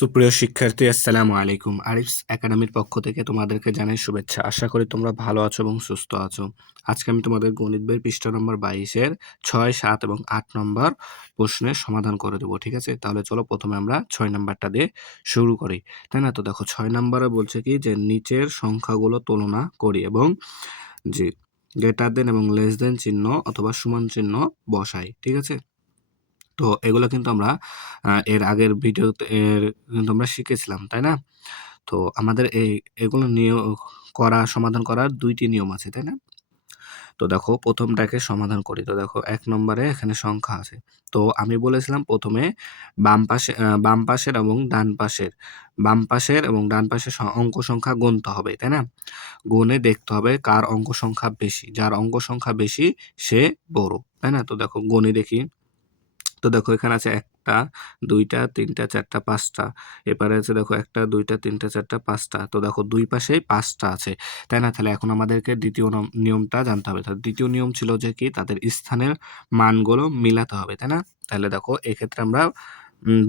সুপ্রিয় শিক্ষার্থী, আসসালামু আলাইকুম। আরিফস একাডেমির পক্ষ থেকে তোমাদেরকে জানাই শুভেচ্ছা। আশা করি তোমরা ভালো আছো এবং সুস্থ আছো। আজকে আমি তোমাদের গণিত বইয়ের পৃষ্ঠা নম্বর 22-এর 6, 7 এবং 8 নম্বর প্রশ্নের সমাধান করে দেবো। ঠিক আছে, তাহলে চলো প্রথমে আমরা 6 নাম্বারটা দিয়ে শুরু করি, তাই না? তো দেখো 6 নাম্বারে বলছে কি যে নিচের সংখ্যাগুলো তুলনা করি এবং যে গ্রেটার দেন এবং লেস দেন চিহ্ন অথবা সমান চিহ্ন বসাই। ঠিক আছে, তো এগুলো কিন্তু আমরা এর আগের ভিডিওতে কিন্তু আমরা শিখেছিলাম, তাই না? তো আমাদের এগুলো সমাধান করার ২টি নিয়ম আছে, তাই না? তো দেখো প্রথমটাকে সমাধান করি। তো দেখো ১ নম্বরে এখানে সংখ্যা আছে। তো আমি বলেছিলাম প্রথমে বাম পাশের এবং ডান পাশের অঙ্ক সংখ্যা গুনতে হবে, তাই না? গুনে দেখতে হবে কার অঙ্ক সংখ্যা বেশি। যার অঙ্ক সংখ্যা বেশি সে বড়, তাই না? তো দেখো গুনে দেখি। তো দেখো এখানে আছে ১টা, ২টা, ৩টা, ৪টা, ৫টা। এপারে আছে দেখো ১টা, ২টা, ৩টা, ৪টা, ৫টা। তো দেখো দুই পাশেই ৫টা আছে, তাই না? তাহলে এখন আমাদেরকে দ্বিতীয় নিয়মটা জানতে হবে। তাহলে দ্বিতীয় নিয়ম ছিল যে কি তাদের স্থানের মানগুলো মিলাতে হবে, তাই না? তাহলে দেখো এক্ষেত্রে আমরা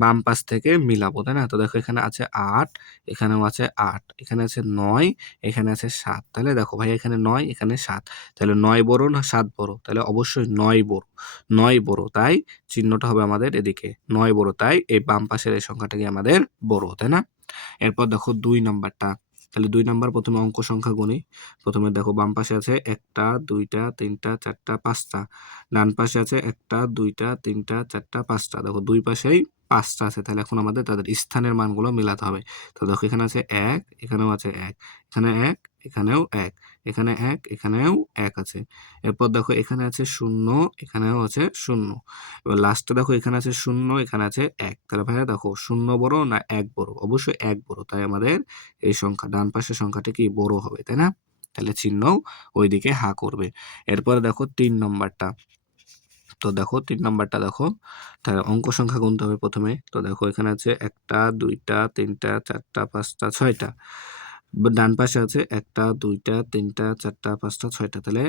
বাম পাশ থেকে মিলাবো, তাই না? তো দেখো এখানে আছে ৮, এখানেও আছে ৮, এখানে আছে ৯, এখানে আছে ৭। তাহলে দেখো ভাই এখানে ৯, এখানে ৭। তাহলে ৯ বড় না ৭ বড়? তাহলে অবশ্যই ৯ বড়। ৯ বড়, তাই চিহ্নটা হবে আমাদের এদিকে। ৯ বড়, তাই এই বাম পাশের এই সংখ্যাটাকে আমাদের বড়, তাই না? এরপর দেখো ২ নাম্বারটা। তাহলে ২ নাম্বার প্রথমে অঙ্ক সংখ্যা গুনি। প্রথমে দেখো বাম পাশে আছে ১টা, ২টা, ৩টা, ৪টা, ৫টা। ডান পাশে আছে ১টা, ২টা, ৩টা, ৪টা, ৫টা। দেখো দুই পাশেই ৫টা আছে। তাহলে এখন আমাদের তাদের স্থানের মানগুলো মিলাতে হবে। তো দেখো এখানে আছে ১, এখানেও আছে ১, এখানে ১, এখানেও ১, এখানে ১, এখানেও ১ আছে। এরপর দেখো এখানে আছে ০, এখানেও আছে ০। এবার লাস্টে দেখো এখানে আছে ০, এখানে আছে ১। তাহলে ভাইয়া দেখো ০ বড় না ১ বড়? অবশ্যই ১ বড়। তাই আমাদের এই সংখ্যা ডান পাশের সংখ্যাটি কি বড় হবে, তাই না? তাহলে চিহ্নও ওইদিকে হা করবে। এরপরে দেখো ৩ নম্বরটা। তো দেখো ৩ নাম্বারটা দেখো। তাহলে অঙ্ক সংখ্যা গুনতে হবে প্রথমে। তো দেখো এখানে আছে ১টা, ২টা, ৩টা, ৪টা, ৫টা, ৬টা। ডান পাশে আছে ১টা, ২টা, ৩টা, ৪টা, ৫টা, ৬টা। তাহলে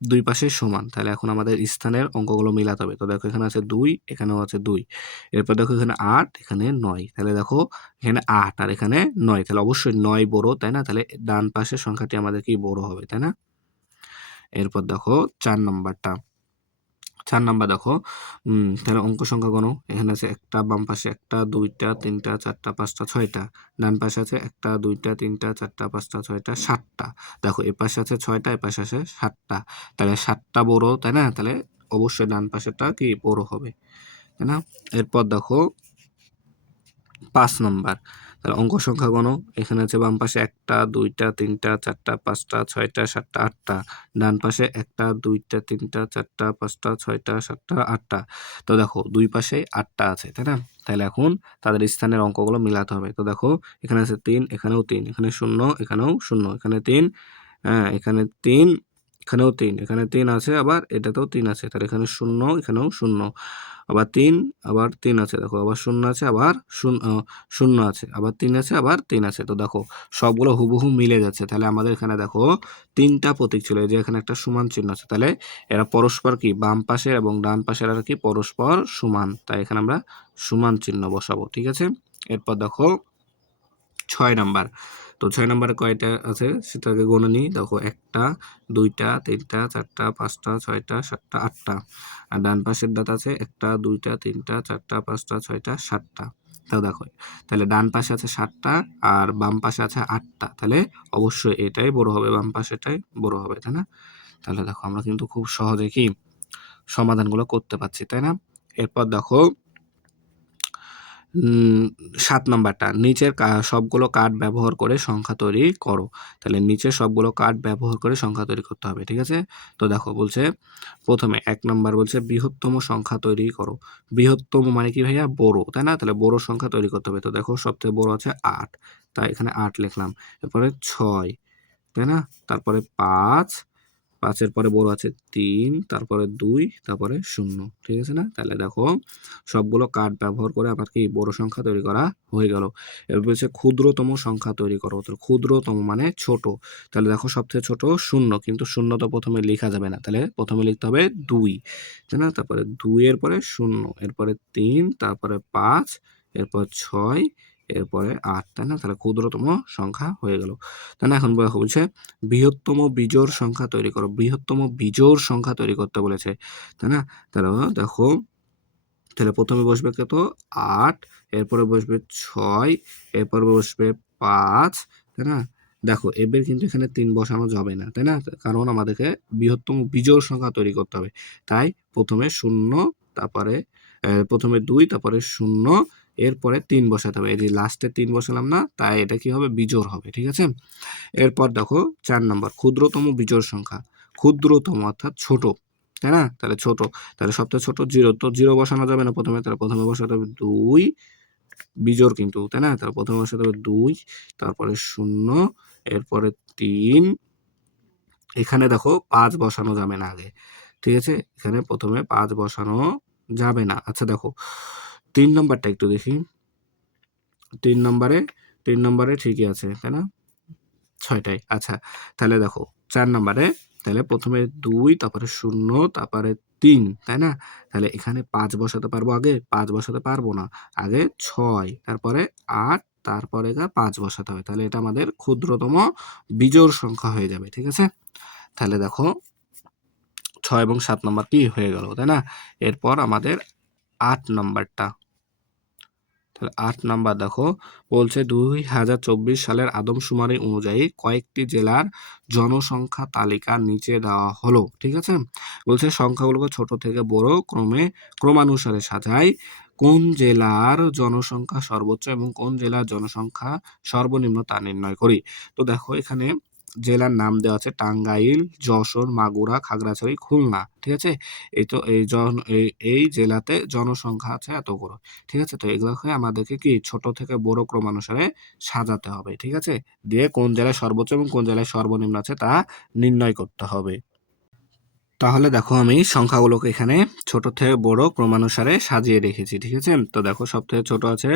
দুই পাশেই সমান। তাহলে এখন আমাদের স্থানের অঙ্কগুলো মিলাতে হবে। তো দেখো এখানে আছে ২, এখানেও আছে ২। এরপর দেখো এখানে ৮, এখানে ৯। তাহলে দেখো এখানে ৮ আর এখানে ৯। তাহলে অবশ্যই ৯ বড়, তাই না? তাহলে ডান পাশের সংখ্যাটি আমাদের কি বড় হবে, তাই না? এরপর দেখো ৪ নাম্বারটা। ৪ নাম্বার দেখো, তাহলে অঙ্ক সংখ্যা গণো। এখানে আছে ১টা, বাম পাশে ১টা, ২টা, ৩টা, ৪টা, ৫টা, ৬টা। ডান পাশে আছে ১টা, ২টা, ৩টা, ৪টা, ৫টা, ৬টা, ৭টা। দেখো এপাশে আছে ৬টা, এপাশে আছে ৭টা। তাহলে ৭টা বড়, তাই না? তাহলে অবশ্যই ডান পাশেরটা কি বড় হবে, তাই না? এরপর দেখো ৫ নাম্বার। তাহলে অঙ্ক সংখ্যা গণো। এখানে আছে বাম পাশে ১টা, ২টা, ৩টা, ৪টা, ৫টা, ৬টা, ৭টা, ৮টা। ডান পাশে ১টা, ২টা, ৩টা, ৪টা, ৫টা, ৬টা, ৭টা, ৮টা। তো দেখো দুই পাশেই ৮টা আছে, তাই না? তাহলে এখন তাদের স্থানের অঙ্কগুলো মিলাতে হবে। তো দেখো এখানে আছে ৩, এখানেও ৩, এখানে ০, এখানেও ০, এখানে ৩, হ্যাঁ, এখানে ৩, এখানেও ৩, এখানে ৩ আছে, আবার এটাতেও ৩ আছে। তাহলে এখানে ০, এখানেও ০, আবার ৩, আবার ৩ আছে। দেখো আবার ০ আছে, আবার ০ আছে, আবার ৩ আছে, আবার ৩ আছে। তো দেখো সবগুলো হুবহু মিলে যাচ্ছে। তাহলে আমাদের এখানে দেখো ৩টা প্রতীক ছিল। এই যে এখানে একটা সমান চিহ্ন আছে। তাহলে এরা পরস্পর কি বাম পাশের এবং ডান পাশের আর কি পরস্পর সমান। তাই এখানে আমরা সমান চিহ্ন বসাবো। ঠিক আছে? এরপর দেখো ৬ নাম্বার। তো ৬ নাম্বারে কয়টা আছে সেটাকে গুনে নিই। দেখো ১টা, ২টা, ৩টা, ৪টা, ৫টা, ৬টা, ৭টা, ৮টা। আর ডান পাশের দাঁত আছে ১টা, ২টা, ৩টা, ৪টা, ৫টা, ৬টা, ৭টা। তো দেখো তাহলে ডান পাশে আছে ৭টা আর বাম পাশে আছে ৮টা। তাহলে অবশ্যই এটাই বড় হবে, বাম পাশেরটাই বড় হবে, তাই না? তাহলে দেখো আমরা কিন্তু খুব সহজে কি সমাধানগুলো করতে পারছি, তাই না? এরপর দেখো ৭ নাম্বারটা, নিচের সবগুলো কার্ড ব্যবহার করে সংখ্যা তৈরি করো। তাহলে নিচের সবগুলো কার্ড ব্যবহার করে সংখ্যা তৈরি করতে হবে। ঠিক আছে? তো দেখো বলছে প্রথমে ১ নাম্বার বলছে বৃহত্তম সংখ্যা তৈরি করো। বৃহত্তম মানে কি ভাইয়া? বড়, তাই না? তাহলে বড় সংখ্যা তৈরি করতে হবে। তো দেখো সবথেকে বড় আছে ৮, তাই এখানে ৮ লিখলাম। এরপরে ৬, তাই না? তারপরে ৫, ৫ এর পরে বড় আছে ৩, তারপরে ২, তারপরে ০। ঠিক আছে না? তাহলে দেখো সবগুলো কার্ড ব্যবহার করে আবার কি বড় সংখ্যা তৈরি করা হয়ে গেল। এবার বলছে ক্ষুদ্রতম সংখ্যা তৈরি করো। তো ক্ষুদ্রতম মানে ছোট। তাহলে দেখো সবথেকে ছোট ০, কিন্তু ০ তো প্রথমে লেখা যাবে না। তাহলে প্রথমে লিখতে হবে ২, তাই না? তারপরে ২ এর পরে ০, এরপরে ৩, তারপরে ৫, এরপর ৬, এরপরে 8, তাই না? তাহলে ক্ষুদ্রতম সংখ্যা হয়ে গেল। তাই না? এখন দেখো বলছে বৃহত্তম বিজোড় সংখ্যা তৈরি করো। বৃহত্তম বিজোড় সংখ্যা তৈরি করতে বলেছে, তাই না? তাহলে দেখো, তাহলে প্রথমে বসবে কত? 8, এরপরে বসবে 6, এরপরে বসবে 5, তাই না? দেখো এবার কিন্তু এখানে 3 বসানো যাবে না, তাই না? কারণ আমাদেরকে বৃহত্তম বিজোড় সংখ্যা তৈরি করতে হবে। তাই প্রথমে 0, তারপরে প্রথমে 2, তারপরে 0, এরপরে 3 বসাতে হবে। এই যে লাস্টে 3 বসালাম না, তাই এটা কি হবে? বিজোড় হবে, ঠিক আছে? এরপর দেখো 4 নাম্বার ক্ষুদ্রতম বিজোড় সংখ্যা। ক্ষুদ্রতম অর্থাৎ ছোট, তাই না? তাহলে ছোট, তাহলে সবচেয়ে ছোট 0, তো 0 বসানো যাবে না প্রথমে, তাহলে প্রথমে বসাতে হবে 2, বিজোড় কিন্তু, তাই না? তাহলে প্রথমে বসাতে হবে 2, তারপরে 0, এরপরে 3, এখানে দেখো 5 বসানো যাবে না আগে, ঠিক আছে? এখানে প্রথমে 5 বসানো যাবে না। আচ্ছা দেখো 3 নাম্বারটা একটু দেখি। 3 নম্বরে 3 নম্বরে ঠিকই আছে, তাই না? 6টাই। আচ্ছা, তাহলে দেখো 4 নাম্বারে, তাহলে প্রথমে 2, তারপরে 0, তারপরে 3, তাই না? তাহলে এখানে 5 বসাতে পারবো আগে? 5 বসাতে পারবো না। আগে 6, তারপরে 8, তারপরে 5 বসাতে হবে। তাহলে এটা আমাদের ক্ষুদ্রতম বিজোড় সংখ্যা হয়ে যাবে, ঠিক আছে? তাহলে দেখো 6 এবং 7 নাম্বার কি হয়ে গেল, তাই না? এরপর আমাদের 8 নাম্বারটা। তাহলে 8 নাম্বার দেখো, বলছে 2024 সালের আদমশুমারি অনুযায়ী কয়েকটি জেলার জনসংখ্যা তালিকা নিচে দেওয়া হলো, ঠিক আছে? বলছে সংখ্যাগুলোকে ছোট থেকে বড় ক্রমানুসারে সাজাই। কোন জেলার জনসংখ্যা সর্বোচ্চ এবং কোন জেলার জনসংখ্যা সর্বনিম্ন তা নির্ণয় করি। তো দেখো এখানে জেলার নাম দেওয়া আছে টাঙ্গাইল, যশোর, মাগুরা, খাগড়াছড়ি, খুলনা, ঠিক আছে? এই তো এই জেলাতে জনসংখ্যা আছে এত বড়, ঠিক আছে? তো এগুলোকে আমাদেরকে কি ছোট থেকে বড় ক্রমানুসারে সাজাতে হবে, ঠিক আছে? দিয়ে কোন জেলায় সর্বোচ্চ এবং কোন জেলায় সর্বনিম্ন আছে তা নির্ণয় করতে হবে। তাহলে দেখো আমি সংখ্যাগুলোকে এখানে ছোট থেকে বড় ক্রমানুসারে সাজিয়ে রেখেছি, ঠিক আছে? তো দেখো সব থেকে ছোট আছে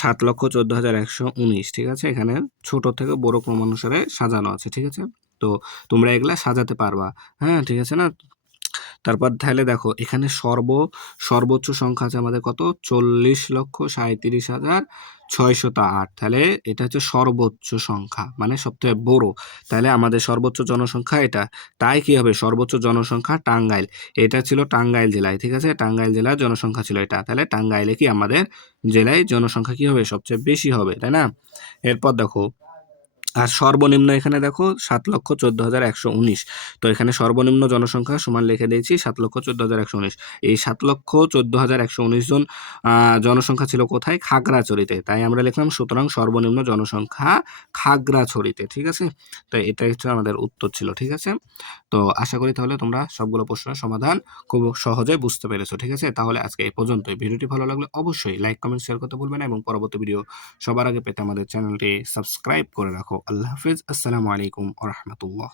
7,14,119, ঠিক আছে? এখানে ছোট থেকে বড় ক্রমানুসারে সাজানো আছে, ঠিক আছে? তো তোমরা এগুলা সাজাতে পারবা, হ্যাঁ, ঠিক আছে না? তারপর তাহলে দেখো এখানে সর্বোচ্চ সংখ্যা আছে আমাদের কত? 40,37,608। তাহলে এটা হচ্ছে সর্বোচ্চ সংখ্যা, মানে সবথেকে বড়। তাহলে আমাদের সর্বোচ্চ জনসংখ্যা এটা। তাই কি হবে? সর্বোচ্চ জনসংখ্যা টাঙ্গাইল। এটা ছিল টাঙ্গাইল জেলায়, ঠিক আছে? টাঙ্গাইল জেলার জনসংখ্যা ছিল এটা। তাহলে টাঙ্গাইলে কি আমাদের জেলায় জনসংখ্যা কি হবে? সবচেয়ে বেশি হবে, তাই না? এরপর দেখো আর সর্বনিম্ন এখানে দেখো 7,14,119। তো এখানে সর্বনিম্ন জনসংখ্যা সমান লিখে দিয়েছি 7,14,119। এই 7,14,119 জন জনসংখ্যা ছিল কোথায়? খাগড়াছড়িতে। তাই আমরা লিখলাম সুতরাং সর্বনিম্ন জনসংখ্যা খাগড়াছড়িতে, ঠিক আছে? তো এটাই হচ্ছে আমাদের উত্তর ছিল, ঠিক আছে? তো আশা করি তাহলে তোমরা সবগুলো প্রশ্নের সমাধান খুব সহজে বুঝতে পেরেছো, ঠিক আছে? তাহলে আজকে এই পর্যন্তই। ভিডিওটি ভালো লাগলে অবশ্যই লাইক, কমেন্ট, শেয়ার করতে ভুলবেন না এবং পরবর্তী ভিডিও সবার আগে পেতে আমাদের চ্যানেলটি সাবস্ক্রাইব করে রাখো। আল্লাহ হাফেজ। আসসালামু আলাইকুম ওয়া রাহমাতুল্লাহ।